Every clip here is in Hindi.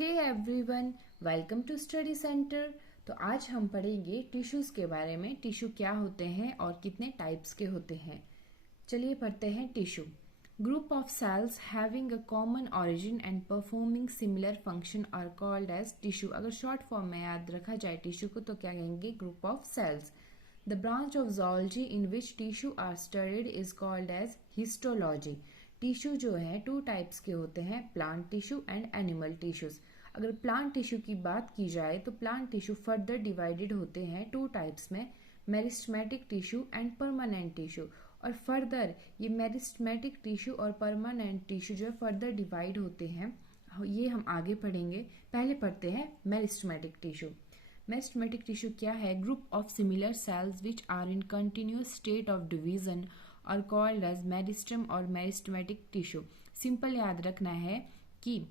Hey everyone, welcome to study centre. तो आज हम पढ़ेंगे टिश्यूज़ के बारे में। टिश्यू क्या होते हैं और कितने टाइप्स के होते हैं। चलिए पढ़ते हैं। Tissue group of cells having a common origin and performing similar function are called as tissue. अगर शॉर्ट फॉर्म में याद रखा जाए टिश्यू को तो क्या कहेंगे? Group of cells. The branch of zoology in which tissue are studied is called as histology. Tissue जो है टू टाइप्स के होते हैं, plant tissue and animal tissues. अगर प्लांट टिश्यू की बात की जाए तो प्लांट टिश्यू फर्दर डिवाइडेड होते हैं टू टाइप्स में, meristematic tissue and permanent tissue. और फर्दर ये मेरिस्टेमेटिक टिश्यू और परमानेंट टिश्यू जो है फर्दर डिवाइड होते हैं, ये हम आगे पढ़ेंगे। पहले पढ़ते हैं मेरिस्टेमेटिक टिश्यू। मेरिस्टेमेटिक टिश्यू क्या है? Group of similar cells which are in continuous state of division are called as meristem or meristematic tissue. Simple याद रखना है कि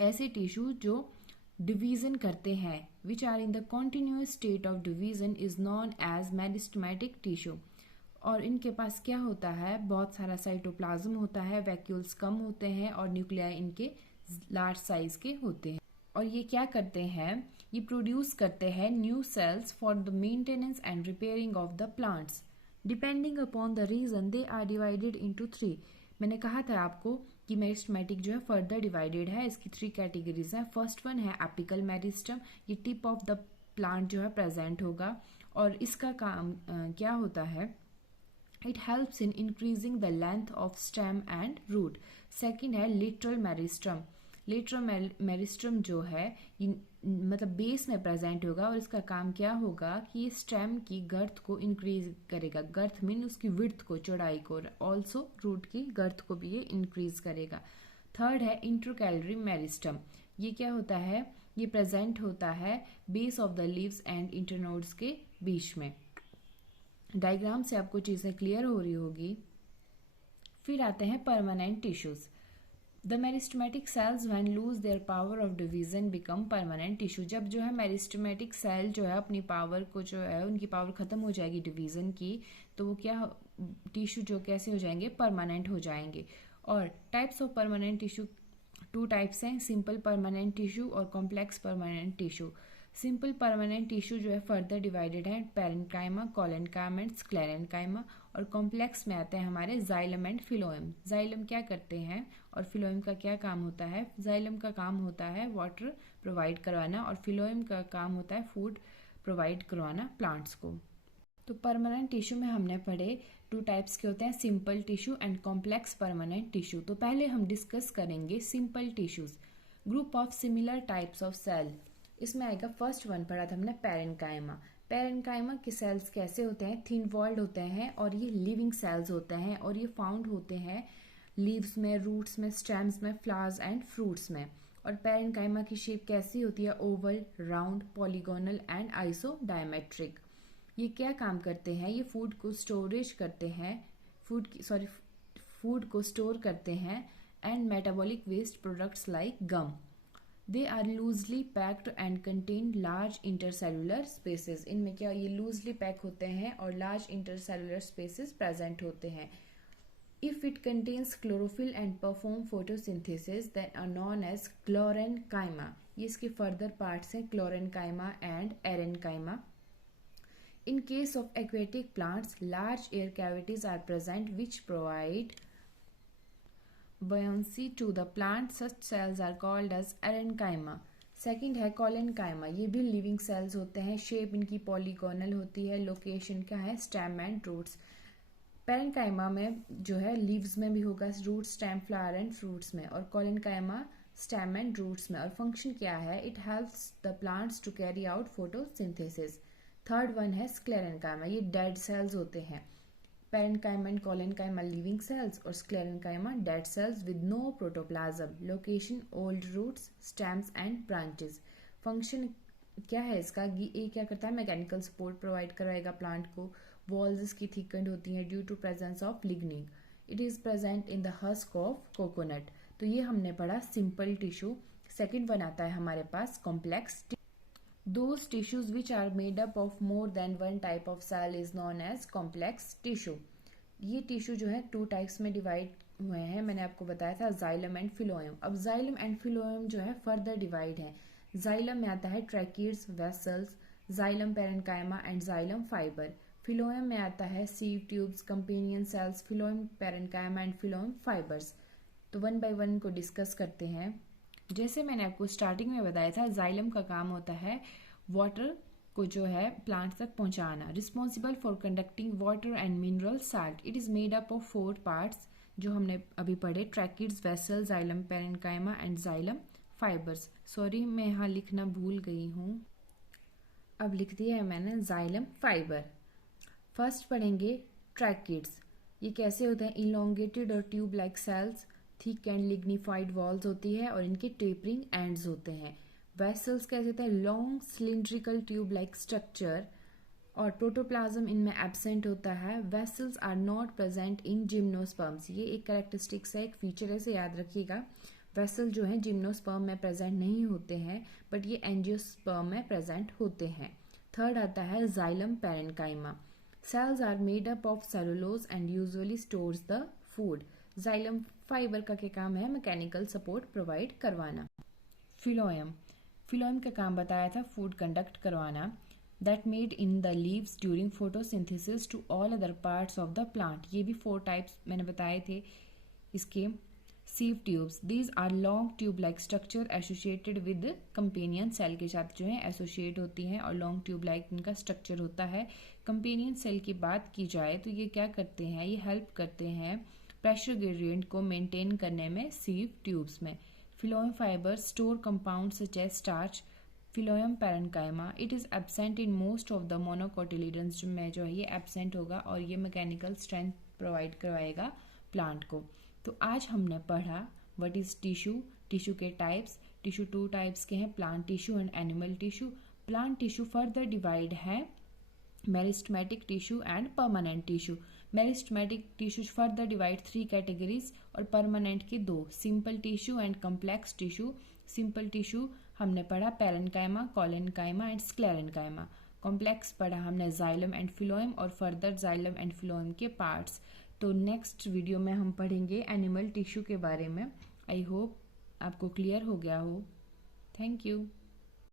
ऐसे टिश्यू जो डिवीजन करते हैं which are in the continuous state of division is known as meristematic tissue. और इनके पास क्या होता है? बहुत सारा साइटोप्लाज्म होता है, वैक्यूल्स कम होते हैं और न्यूक्लियाई इनके लार्ज साइज के होते हैं। और ये क्या करते हैं? ये प्रोड्यूस करते हैं new cells for the maintenance and repairing of the plants. Depending upon the region they are divided into three. मैंने कहा था आपको कि मेरिस्टेमेटिक जो है फर्दर डिवाइडेड है। इसकी थ्री कैटेगरीज हैं। फर्स्ट वन है एपिकल मेरिस्टम। ये टिप ऑफ द प्लांट जो है प्रेजेंट होगा और इसका काम क्या होता है? It helps in increasing the length of stem and root. Second है lateral meristem. Lateral meristem जो है मतलब बेस में प्रेजेंट होगा और इसका काम क्या होगा कि ये स्टेम की गर्थ को इंक्रीज करेगा। गर्थ मीन उसकी विड्थ को, चौड़ाई को। ऑल्सो रूट की गर्थ को भी ये इंक्रीज करेगा। थर्ड है इंट्रोकैलरी मेरिस्टम। ये क्या होता है? ये प्रेजेंट होता है base of the leaves and internodes के बीच में। डायग्राम से आपको चीजें क्लियर हो रही होगी। फिर आते हैं permanent tissues. The meristematic cells when lose their power of division become permanent tissue. जब जो है मेरिस्टेमेटिक सेल जो है अपनी पावर को जो है उनकी पावर खत्म हो जाएगी डिवीजन की, तो वो क्या टिश्यू जो कैसे हो जाएंगे? परमानेंट हो जाएंगे। और types of permanent tissue two types हैं, सिंपल परमानेंट टिश्यू और complex permanent tissue. Simple permanent tissue जो है फर्दर डिवाइडेड है पेरेन्काइमा, कोलेनकाइमा एंड स्क्लेरेन्काइमा। और कॉम्प्लेक्स में आते हैं हमारे जाइलम एंड फिलोएम। जाइलम क्या करते हैं और फिलोएम का क्या काम होता है? जाइलम का काम होता है वाटर प्रोवाइड करवाना और फिलोएम का काम होता है फूड प्रोवाइड करवाना प्लांट्स को। तो परमानेंट टिश्यू में हमने पढ़े टू टाइप्स के होते हैं, simple tissue and complex permanent tissue. तो पहले हम डिस्कस करेंगे simple tissues. Group of similar types of cell. इसमें आएगा फर्स्ट वन पढ़ा था हमने पेरेन्काइमा। पेरेन्काइमा के सेल्स कैसे होते हैं? थिन वॉल्ड होते हैं और ये लिविंग सेल्स होते हैं और ये फाउंड होते हैं लीव्स में, रूट्स में, स्टेम्स में, फ्लावर्स एंड फ्रूट्स में। और पेरेन्काइमा की शेप कैसी होती है? Oval, round, polygonal and isodiametric. ये क्या काम करते हैं? ये फूड को स्टोरेज करते हैं, फूड को स्टोर करते हैं and metabolic waste products like gum. They are loosely packed and contain large intercellular spaces. इनमें क्या ये लूजली पैक होते हैं और लार्ज इंटरसेलुलर स्पेसेस प्रेजेंट होते हैं। If it contains chlorophyll and perform photosynthesis then are known as chlorenchyma. ये इसके फर्दर पार्ट्स हैं, chlorenchyma and aerenchyma. In case of aquatic plants, large air cavities are present which provide buoyancy to the plant. Such cells are called as parenchyma. Second है कोलेनकाइमा। ये भी लिविंग सेल्स होते हैं, शेप इनकी पॉलीगोनल होती है, लोकेशन क्या है? Stem and roots. पेरेन्काइमा में जो है लीव्स में भी होगा, root, stem, flower and fruits में। और कोलेनकाइमा स्टेम एंड रूट्स में। और फंक्शन क्या है? It helps the plants to carry out photosynthesis. Third one है स्क्लेरेन्काइमा। ये डेड सेल्स होते हैं। Parenchyma and collenchyma living cells और sclerenchyma dead cells with no protoplasm. Location old roots, stems and branches. Function क्या है इसका? ये क्या करता है? मैकेनिकल सपोर्ट प्रोवाइड करवाएगा प्लांट को। वॉल्स इसकी थिकन्ड होती हैं due to presence of lignin. It is present in the husk of coconut. तो ये हमने पढ़ा सिंपल टिश्यू। सेकेंड वन आता है हमारे पास complex. Those tissues which are made up of more than one type of cell is known as complex tissue. ये टिश्यू जो है टू टाइप्स में डिवाइड हुए हैं। मैंने आपको बताया था जाइलम एंड फिलोएम। अब जाइलम एंड फिलोएम जो है फर्दर डिवाइड है। जाइलम में आता है tracheids, vessels, xylem parenchyma and xylem fibre. Phloem में आता है sieve tubes, companion cells, phloem parenchyma and phloem fibres. तो वन बाय वन को डिस्कस करते हैं। जैसे मैंने आपको स्टार्टिंग में बताया था, जाइलम का काम होता है वाटर को जो है प्लांट तक पहुंचाना, responsible for conducting water and mineral salt. It is made up of 4 parts जो हमने अभी पढ़े, tracheids, vessel, xylem parenchyma and xylem fibres. Sorry, मैं यहाँ लिखना भूल गई हूँ, अब लिख दिया है मैंने जाइलम फाइबर। फर्स्ट पढ़ेंगे ट्रैकिड्स। ये कैसे होते हैं? इलोंगेटेड और tube like cells, thick and lignified walls होती है और इनके टेपरिंग एंड्स होते हैं। वेसल्स कैसे होते हैं? Long cylindrical tube like structure और प्रोटोप्लाज्म इनमें एब्सेंट होता है। Vessels are not present in gymnosperms. ये एक कैरेक्टरिस्टिक्स है, एक फीचर है, इसे याद रखिएगा। वेसल जो है जिम्नोस्पर्म में प्रेजेंट नहीं होते हैं, बट ये एंजियोस्पर्म में प्रेजेंट होते हैं। थर्ड आता है xylem parenchyma. Cells are made up of cellulose and usually stores the food. Xylem fibre का क्या काम है? मैकेनिकल सपोर्ट प्रोवाइड करवाना। फिलोएम, फिलोएम का काम बताया था फूड कंडक्ट करवाना। That made in the leaves during photosynthesis to all other parts of the plant. ये भी 4 टाइप्स मैंने बताए थे इसके। Sieve tubes, these are long tube like structure associated with companion cell के साथ जो है एसोसिएट होती हैं और लॉन्ग ट्यूब लाइक इनका स्ट्रक्चर होता है। कंपेनियन सेल की बात की जाए तो ये क्या करते हैं? ये हेल्प करते हैं प्रेशर ग्रेडियंट को मेंटेन करने में सीव ट्यूब्स में। Phloem fibers store compounds such as starch. Phloem parenchyma, it is absent in most of the monocotyledons में जो है ये absent होगा और ये मैकेनिकल स्ट्रेंथ प्रोवाइड करवाएगा प्लांट को। तो आज हमने पढ़ा व्हाट इज टिश्यू, टिश्यू के टाइप्स। टिश्यू 2 टाइप्स के हैं, plant tissue and animal tissue. Plant tissue further divide है meristematic tissue and permanent tissue. Meristematic tissue further divide 3 categories और परमानेंट की 2, simple tissue and complex tissue. Simple tissue हमने पढ़ा parenchyma, collenchyma and sclerenchyma. Complex पढ़ा हमने जाइलम एंड फिलोएम और फर्दर जाइलम एंड फिलोएम के पार्ट्स। तो नेक्स्ट वीडियो में हम पढ़ेंगे एनिमल टिश्यू के बारे में। आई होप आपको क्लियर हो गया हो। Thank you.